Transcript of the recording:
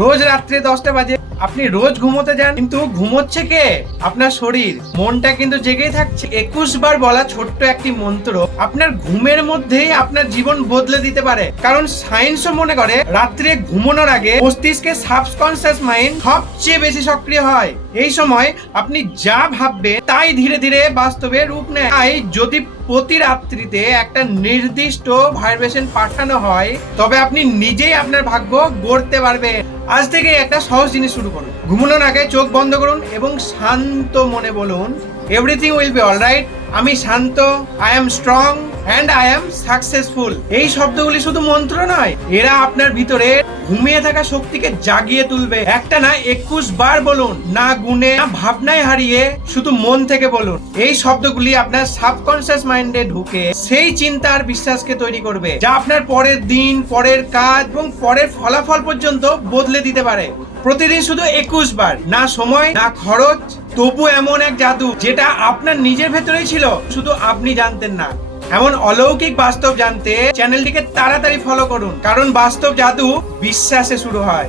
রোজ রাত্রে 10টা বাজে আপনি রোজ ঘুমোতে যান, কিন্তু ঘুমোচ্ছে কে? আপনার শরীর। মনটা কিন্তু জেগেই থাকছে। 21 বার বলা ছোট্ট একটি মন্ত্র আপনার ঘুমের মধ্যেই আপনার জীবন বদলে দিতে পারে। কারণ সায়েন্সও মনে করে রাত্রে ঘুমানোর আগে মস্তিষ্কের সাবকনসিয়াস মাইন্ড সবচেয়ে বেশি সক্রিয় হয়। এই সময় আপনি যা ভাববেন তাই ধীরে ধীরে বাস্তবে রূপ নেয়। তাই যদি প্রতি রাত্রিতে একটা নির্দিষ্ট ভাইব্রেশন পাঠানো হয়, তবে আপনি নিজেই আপনার ভাগ্য গড়তে পারবেন। আজ থেকে একটা সহজ জিনিস শুরু করুন। ঘুমানোর আগে চোখ বন্ধ করুন এবং শান্ত মনে বলুন, এভরিথিং উইল বি অলরাইট। আমি শান্ত, I am strong and I am successful. এই শব্দগুলি শুধু মন্ত্র নয়, এরা আপনার ভিতরে ঘুমিয়ে থাকা শক্তিকে জাগিয়ে তুলবে। একটা না 21 বার বলুন, না গুণে না ভাবনায় হারিয়ে, শুধু মন থেকে বলুন। এই শব্দগুলি আপনার সাবকনসিয়াস মাইন্ডে ঢুকে সেই চিন্তা আর বিশ্বাসকে তৈরি করবে, যা আপনার পরের দিন, পরের কাজ এবং পরের ফলাফল পর্যন্ত বদলে দিতে পারে। প্রতিদিন শুধু 21 বার, না সময় না খরচ, তবু এমন এক জাদু যেটা আপনার নিজের ভেতরেই ছিল, শুধু আপনি জানতেন না। এমন অলৌকিক বাস্তব জানতে চ্যানেলটিকে তাড়াতাড়ি ফলো করুন, কারণ বাস্তব জাদু বিশ্বাসে শুরু হয়।